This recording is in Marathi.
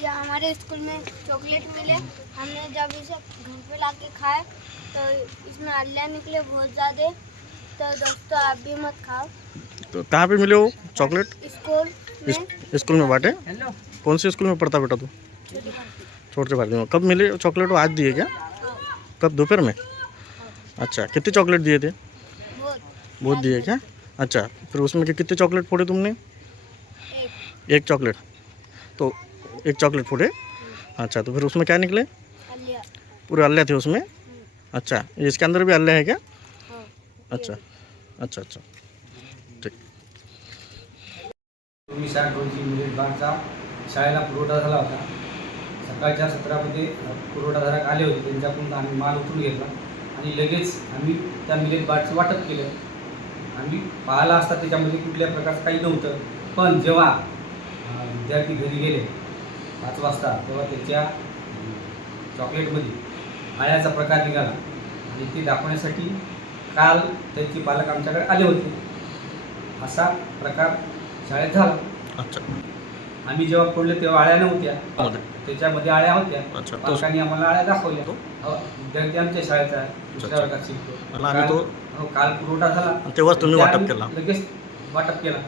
ये हमारे स्कूल में चॉकलेट मिले हमने जब इसे घर पे लाके खाए तो इसमें अल्लाह निकले बहुत ज़्यादा। तो दोस्तों आप भी मत खाओ। तो कहाँ पे मिले हो चॉकलेट? स्कूल में। स्कूल में बांटे? कौन से स्कूल में पढ़ता बेटा तू? छोटे भारती में। कब मिले चॉकलेट वो आज दिए क्या? कब? दोपहर में? अच्छा कितने चॉकलेट दिए थे? बहुत। बहुत दिए क्या? अच्छा फिर उसमें कितने चॉकलेट फोड़े तुमने? एक। एक चॉकलेट। तो एक चॉकलेट फोड़े अच्छा तो फिर उसमें क्या निकले? पूरे अल्ले थे उसमें? अच्छा इसके अंदर भी अल्ले है क्या? अच्छा अच्छा अच्छा। ठीक। मी साठ रोजी मिनिट बागचा शाळेला पुरवठा झाला होता. सकाळच्या सत्रामध्ये पुरवठाधारक आले होते. त्यांच्याकडून आम्ही माल उचलून घेतला. आणि लगेच आम्ही त्या मिलेट बारचं वाटप केलं. आम्ही पाहिला असता त्याच्यामध्ये कुठल्या प्रकारचं काही नव्हतं. पण जेव्हा विद्यार्थी घरी गेले पाच वाजता तेव्हा त्याच्या चॉकलेटमध्ये आळ्याचा प्रकार निघाला. आणि ते दाखवण्यासाठी काल त्यांचे पालक आमच्याकडे आले होते. असा प्रकार शाळेत झाला. अच्छा. आम्ही जेव्हा फोडले तेव्हा आळ्या नव्हत्या. मध्ये. त्याच्यामध्ये आळ्या होत्या. तो पालकांनी आम्हाला आळ्या दाखवल्या. हो, विद्यार्थी आमच्या शाळेचा आहे. दुसऱ्या अच्छा. वर्गात शिकतो. आणि आम्ही काल- तो हो, काल पुरवठा झाला. आणि तेव्हाच तुम्ही ते वाटप केला? लगेच वाटप केला.